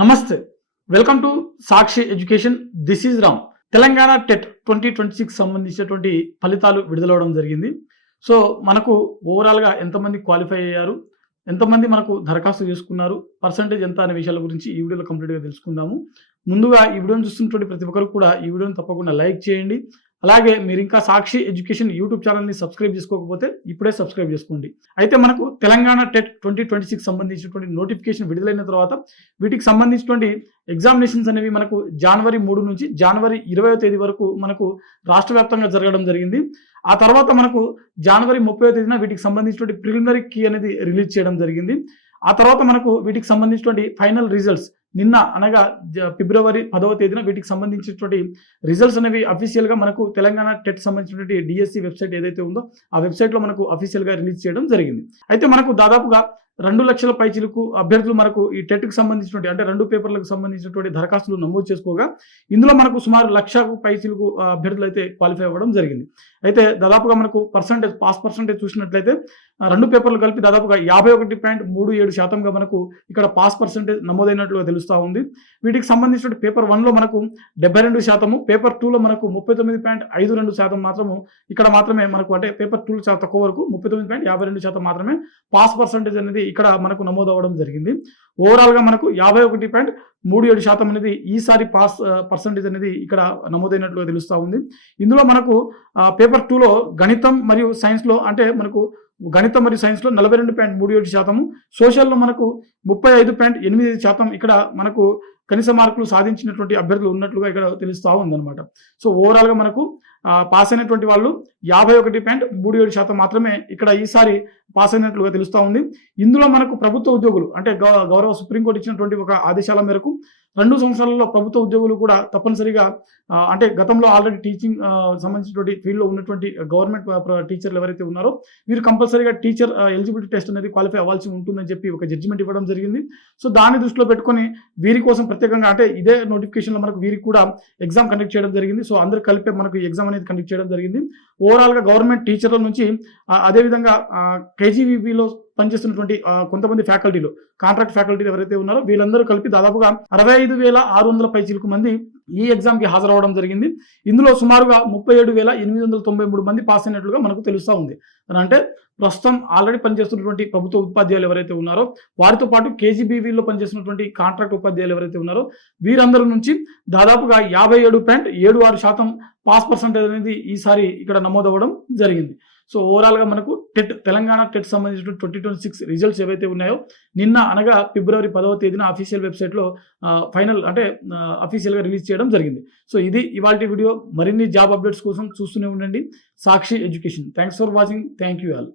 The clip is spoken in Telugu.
నమస్తే, welcome to Sakshi education. This is Ram. Telangana TET 2026 సంబంధించినటువంటి ఫలితాలు విడుదలవడం జరిగింది. సో మనకు ఓవరాల్గా ఎంతమంది క్వాలిఫై అయ్యారు, ఎంతమంది మనకు దరఖాస్తు చేసుకున్నారు, పర్సంటేజ్ ఎంత అనే విషయాల గురించి ఈ వీడియోలో కంప్లీట్గా తెలుసుకుందాము. ముందుగా ఈ వీడియోని చూస్తున్నటువంటి ప్రతి ఒక్కరు కూడా ఈ వీడియోని తప్పకుండా లైక్ చేయండి. అలాగే మీరు ఇంకా సాక్షి ఎడ్యుకేషన్ యూట్యూబ్ ఛానల్ని సబ్స్క్రైబ్ చేసుకోకపోతే ఇప్పుడే సబ్స్క్రైబ్ చేసుకోండి. అయితే మనకు తెలంగాణ టెట్ 2026 సంబంధించినటువంటి నోటిఫికేషన్ విడుదలైన తర్వాత వీటికి సంబంధించినటువంటి ఎగ్జామినేషన్స్ అనేవి మనకు జనవరి 3 నుంచి జనవరి 20వ తేదీ వరకు మనకు రాష్ట్ర వ్యాప్తంగా జరగడం జరిగింది. ఆ తర్వాత మనకు జనవరి 30వ తేదీన వీటికి సంబంధించినటువంటి ప్రిలిమినరీ కీ అనేది రిలీజ్ చేయడం జరిగింది. ఆ తర్వాత మనకు వీటికి సంబంధించినటువంటి ఫైనల్ రిజల్ట్స్ నిన్న అనగా ఫిబ్రవరి 10వ తేదీన వీటికి సంబంధించినటువంటి రిజల్ట్స్ అనేవి అఫీషియల్గా మనకు తెలంగాణ టెట్ సంబంధించినటువంటి డిఎస్సి వెబ్సైట్ ఏదైతే ఉందో ఆ వెబ్సైట్లో మనకు అఫీషియల్గా రిలీజ్ చేయడం జరిగింది. అయితే మనకు దాదాపుగా 2 లక్షల పైచిలకు అభ్యర్థులు మనకు ఈ టెట్కి సంబంధించినటువంటి అంటే 2 పేపర్లకు సంబంధించినటువంటి దరఖాస్తులు నమోదు చేసుకోగా ఇందులో మనకు సుమారు 1,00,000 పైచిలకు అభ్యర్థులు అయితే క్వాలిఫై అవ్వడం జరిగింది. అయితే దాదాపుగా మనకు పాస్ పర్సంటేజ్ చూసినట్లయితే 2 పేపర్లు కలిపి దాదాపుగా 51.37% మనకు ఇక్కడ పాస్ పర్సంటేజ్ నమోదైనట్లుగా తెలుస్తూ ఉంది. వీటికి సంబంధించిన పేపర్ 1లో మనకు 72%, పేపర్ 2లో మనకు 39.52% మాత్రము ఇక్కడ మాత్రమే మనకు అంటే పేపర్ 2 చాలా తక్కువ వరకు 39.52% మాత్రమే పాస్ పర్సంటేజ్ అనేది ఇక్కడ మనకు నమోదు అవ్వడం జరిగింది. ఓవరాల్గా మనకు 51.37% అనేది ఈసారి పాస్ పర్సంటేజ్ అనేది ఇక్కడ నమోదైనట్లుగా తెలుస్తూ ఉంది. ఇందులో మనకు పేపర్ 2లో గణితం మరియు సైన్స్లో అంటే మనకు గణితం మరియు సైన్స్లో 42.37%, సోషల్లో మనకు 35.85% ఇక్కడ మనకు కనీస మార్కులు సాధించినటువంటి అభ్యర్థులు ఉన్నట్లుగా ఇక్కడ తెలుస్తూ ఉందన్నమాట. సో ఓవరాల్గా మనకు పాస్ అయినటువంటి వాళ్ళు 51.37% మాత్రమే ఇక్కడ ఈసారి పాస్ అయినట్లుగా తెలుస్తూ ఉంది. ఇందులో మనకు ప్రభుత్వ ఉద్యోగులు అంటే గౌరవ సుప్రీంకోర్టు ఇచ్చినటువంటి ఒక ఆదేశాల మేరకు 2 సంవత్సరాలలో ప్రభుత్వ ఉద్యోగులు కూడా తప్పనిసరిగా అంటే గతంలో ఆల్రెడీ టీచింగ్ సంబంధించినటువంటి ఫీల్డ్లో ఉన్నటువంటి గవర్నమెంట్ టీచర్లు ఎవరైతే ఉన్నారో వీరు కంపల్సరీగా టీచర్ ఎలిజిబిలిటీ టెస్ట్ అనేది క్వాలిఫై అవ్వాల్సి ఉంటుందని చెప్పి ఒక జడ్జిమెంట్ ఇవ్వడం జరిగింది. సో దాన్ని దృష్టిలో పెట్టుకొని వీరి కోసం ప్రత్యేకంగా అంటే ఇదే నోటిఫికేషన్లో మనకు వీరికి కూడా ఎగ్జామ్ కండక్ట్ చేయడం జరిగింది. సో అందరూ కలిపే మనకు ఎగ్జామ్ అనేది కండక్ట్ చేయడం జరిగింది. ఓవరాల్గా గవర్నమెంట్ టీచర్ల నుంచి అదేవిధంగా కేజీవీబీలో పనిచేస్తున్నటువంటి కొంతమంది ఫ్యాకల్టీలు కాంట్రాక్ట్ ఫ్యాకల్టీలు ఎవరైతే ఉన్నారో వీళ్ళందరూ కలిపి దాదాపుగా 65,600 పైచిలకు మంది ఈ ఎగ్జామ్కి హాజరవడం జరిగింది. ఇందులో సుమారుగా 37,893 మంది పాస్ అయినట్లుగా మనకు తెలుస్తూ ఉంది. అంటే ప్రస్తుతం ఆల్రెడీ పనిచేస్తున్నటువంటి ప్రభుత్వ ఉపాధ్యాయులు ఎవరైతే ఉన్నారో వారితో పాటు కేజీబీవీలో పనిచేస్తున్నటువంటి కాంట్రాక్ట్ ఉపాధ్యాయులు ఎవరైతే ఉన్నారో వీరందరి నుంచి దాదాపుగా 57.76% పాస్ పర్సంటేజ్ అనేది ఈసారి ఇక్కడ నమోదవ్వడం జరిగింది. సో ఓవరాల్గా మనకు తెలంగాణ టెట్ సంబంధించిన 2026 రిజల్ట్స్ ఏవైతే ఉన్నాయో నిన్న అనగా ఫిబ్రవరి 10వ తేదీన అఫీషియల్ వెబ్సైట్లో ఫైనల్ అంటే అఫీషియల్గా రిలీజ్ చేయడం జరిగింది. సో ఇది ఇవాల్టి వీడియో. మరిన్ని జాబ్ అప్డేట్స్ కోసం చూస్తూనే ఉండండి Sakshi education. Thanks for watching. Thank you all.